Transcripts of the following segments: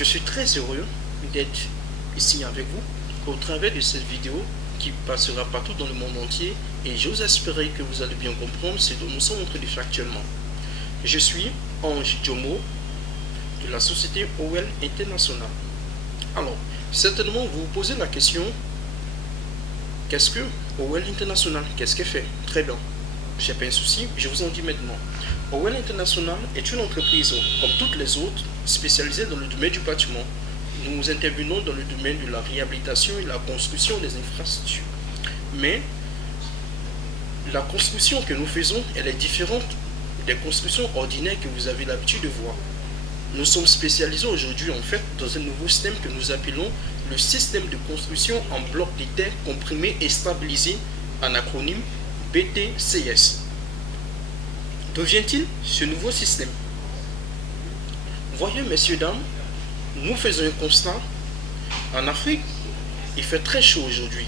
Je suis très heureux d'être ici avec vous au travers de cette vidéo qui passera partout dans le monde entier et j'ose espérer que vous allez bien comprendre ce dont nous sommes en train de faire actuellement. Je suis Ange Jomo de la société OL International. Alors, certainement vous vous posez la question, qu'est-ce que OL International? Qu'est-ce qu'elle fait? Très bien, j'ai pas un souci, je vous en dis maintenant. OL International est une entreprise comme toutes les autres spécialisée dans le domaine du bâtiment. Nous intervenons dans le domaine de la réhabilitation et la construction des infrastructures. Mais la construction que nous faisons, elle est différente des constructions ordinaires que vous avez l'habitude de voir. Nous sommes spécialisés aujourd'hui en fait dans un nouveau système que nous appelons le système de construction en bloc de terre comprimé et stabilisé, en acronyme BTCS. D'où vient-il ce nouveau système? Voyez, messieurs, dames, nous faisons un constat. En Afrique, il fait très chaud aujourd'hui.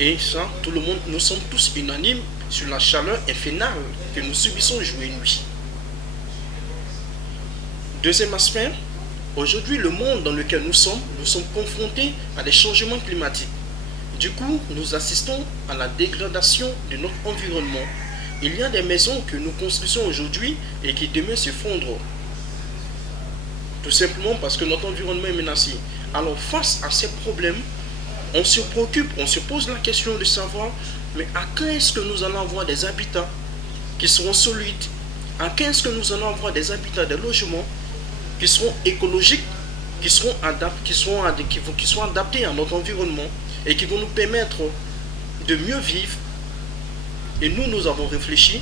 Et ça, tout le monde, nous sommes tous unanimes sur la chaleur infernale que nous subissons jour et nuit. Deuxième aspect, aujourd'hui, le monde dans lequel nous sommes confrontés à des changements climatiques. Du coup, nous assistons à la dégradation de notre environnement. Il y a des maisons que nous construisons aujourd'hui et qui demain s'effondrent. Tout simplement parce que notre environnement est menacé. Alors face à ces problèmes, on se préoccupe, on se pose la question de savoir, mais à quand est-ce que nous allons avoir des habitats qui seront solides? À quand est-ce que nous allons avoir des habitats, des logements qui seront écologiques, qui seront adaptés à notre environnement et qui vont nous permettre de mieux vivre? Et nous avons réfléchi,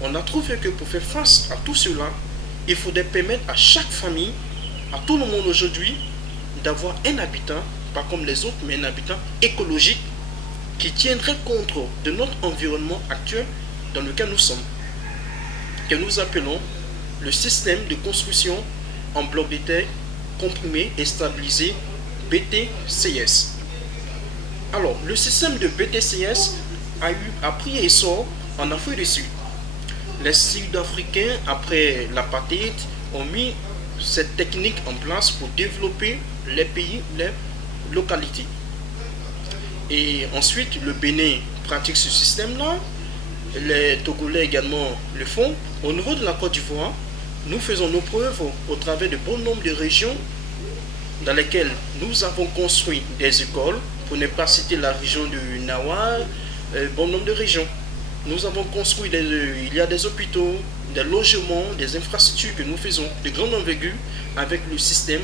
on a trouvé que pour faire face à tout cela, il faudrait permettre à chaque famille, à tout le monde aujourd'hui, d'avoir un habitat, pas comme les autres, mais un habitat écologique qui tiendrait compte de notre environnement actuel dans lequel nous sommes, que nous appelons le système de construction en bloc de terre comprimé et stabilisé BTCS. Alors, le système de BTCS a pris essor en Afrique du Sud. Les Sud-Africains, après l'apartheid, ont mis cette technique en place pour développer les pays, les localités. Et ensuite, le Bénin pratique ce système-là. Les Togolais également le font. Au niveau de la Côte d'Ivoire, nous faisons nos preuves au travers de bon nombre de régions dans lesquelles nous avons construit des écoles, pour ne pas citer la région de Nawa, bon nombre de régions. Nous avons construit il y a des hôpitaux, des logements, des infrastructures que nous faisons de grande envergure avec le système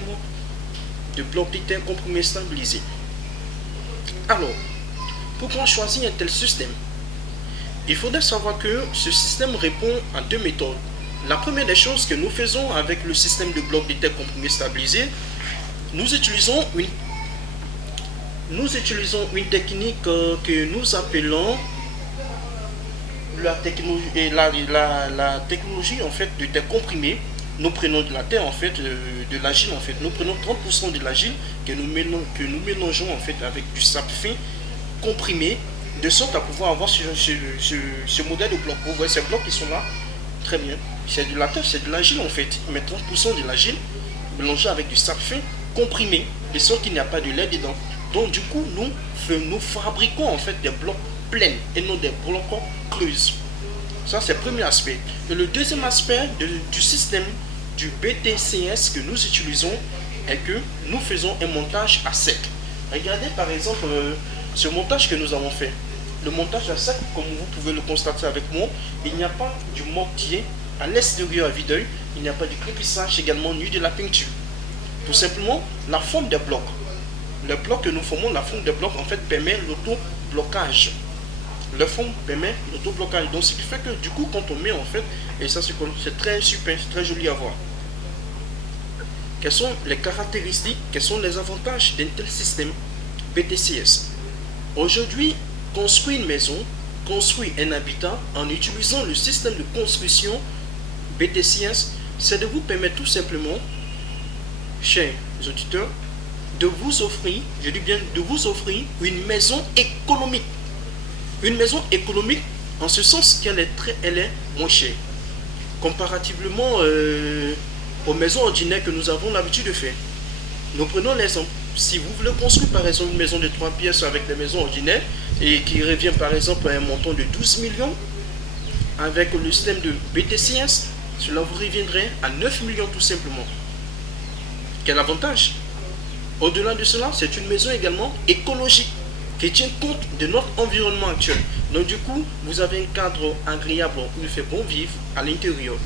de bloc de terre comprimé stabilisé. Alors, pourquoi choisir un tel système? Il faudrait savoir que ce système répond à deux méthodes. La première des choses que nous faisons avec le système de bloc de terre comprimé stabilisé, nous utilisons une technique que nous appelons la technologie en fait de terre comprimée. Nous prenons de la terre en fait, de l'argile en fait. Nous prenons 30% de l'argile que nous mélangeons en fait avec du sable fin comprimé, de sorte à pouvoir avoir ce modèle de bloc. Vous voyez ces blocs qui sont là, très bien. C'est de la terre, c'est de l'argile en fait. Mais 30% de l'argile mélangé avec du sable fin comprimé, de sorte qu'il n'y a pas de lait dedans. Donc du coup, nous fabriquons en fait des blocs pleins et non des blocs creuses. Ça, c'est le premier aspect. Et le deuxième aspect du système du BTCS que nous utilisons est que nous faisons un montage à sec. Regardez par exemple ce montage que nous avons fait. Le montage à sec, comme vous pouvez le constater avec moi, il n'y a pas du mortier à l'extérieur à vue d'œil, il n'y a pas du crépissage également ni de la peinture. Tout simplement, la forme des blocs. Le bloc que nous formons, la forme des blocs en fait permet l'auto-blocage. Le fond permet l'auto-blocage. Donc ce qui fait que du coup quand on met en fait, et ça c'est très super, c'est très joli à voir. Quelles sont les caractéristiques, quels sont les avantages d'un tel système BTCS? Aujourd'hui, construire une maison, construire un habitat en utilisant le système de construction BTCS, c'est de vous permettre tout simplement, chers auditeurs, de vous offrir, je dis bien de vous offrir une maison économique. Une maison économique en ce sens qu'elle est moins chère. Comparativement aux maisons ordinaires que nous avons l'habitude de faire. Nous prenons l'exemple. Si vous voulez construire par exemple une maison de 3 pièces avec des maisons ordinaires et qui revient par exemple à un montant de 12 millions, avec le système de BTCS, cela vous reviendrait à 9 millions tout simplement. Quel avantage? Au-delà de cela, c'est une maison également écologique qui tient compte de notre environnement actuel. Donc du coup, vous avez un cadre agréable où il fait bon vivre à l'intérieur.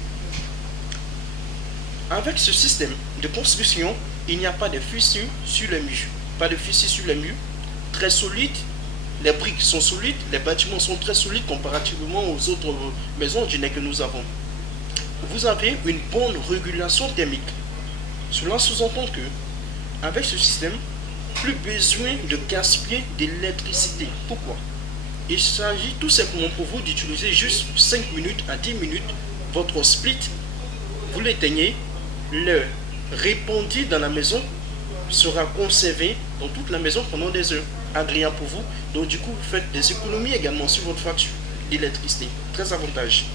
Avec ce système de construction, il n'y a pas de fissures sur les murs. Pas de fissures sur les murs. Très solide. Les briques sont solides. Les bâtiments sont très solides comparativement aux autres maisons ordinaires que nous avons. Vous avez une bonne régulation thermique. Cela sous-entend que, avec ce système, plus besoin de gaspiller d'électricité. Pourquoi? Il s'agit tout simplement pour vous d'utiliser juste 5 minutes à 10 minutes votre split. Vous l'éteignez, le répandit dans la maison sera conservé dans toute la maison pendant des heures, agréable pour vous. Donc du coup, vous faites des économies également sur votre facture d'électricité. Très avantageux.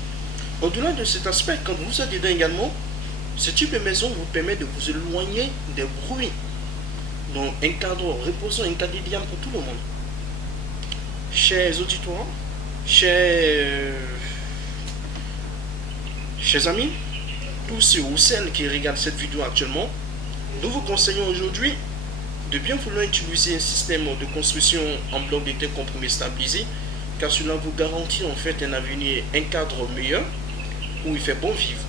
Au-delà de cet aspect, quand vous êtes dedans également, ce type de maison vous permet de vous éloigner des bruits. Donc un cadre reposant, un cadre idéal pour tout le monde. Chers auditeurs, chers amis, tous ceux ou celles qui regardent cette vidéo actuellement, nous vous conseillons aujourd'hui de bien vouloir utiliser un système de construction en bloc de terre comprimé stabilisé, car cela vous garantit en fait un avenir, un cadre meilleur où il fait bon vivre.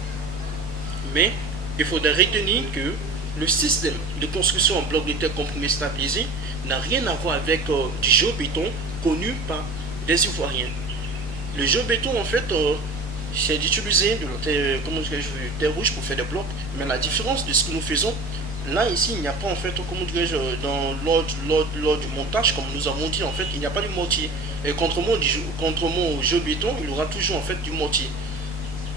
Mais il faudra retenir que le système de construction en bloc de terre comprimé stabilisé n'a rien à voir avec du géobéton connu par des Ivoiriens. Le géobéton en fait c'est d'utiliser de la terre, terre rouge pour faire des blocs, mais la différence de ce que nous faisons là ici, il n'y a pas en fait, dans lors du montage, comme nous avons dit en fait, il n'y a pas de mortier. Et contrairement au géobéton, il y aura toujours en fait du mortier.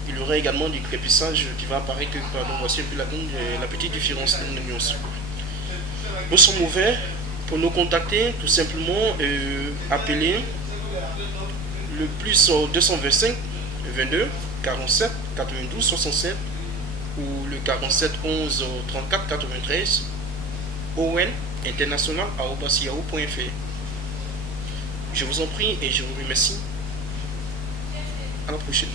Il y aura également du crépissage qui va apparaître. Pardon, voici un peu la petite différence de nuance. Nous sommes ouverts pour nous contacter, tout simplement appeler le plus 225 22 47 92 67 ou le 47 11 34 93 oninternationnal@yahoo.fr. Je vous en prie et je vous remercie. À la prochaine.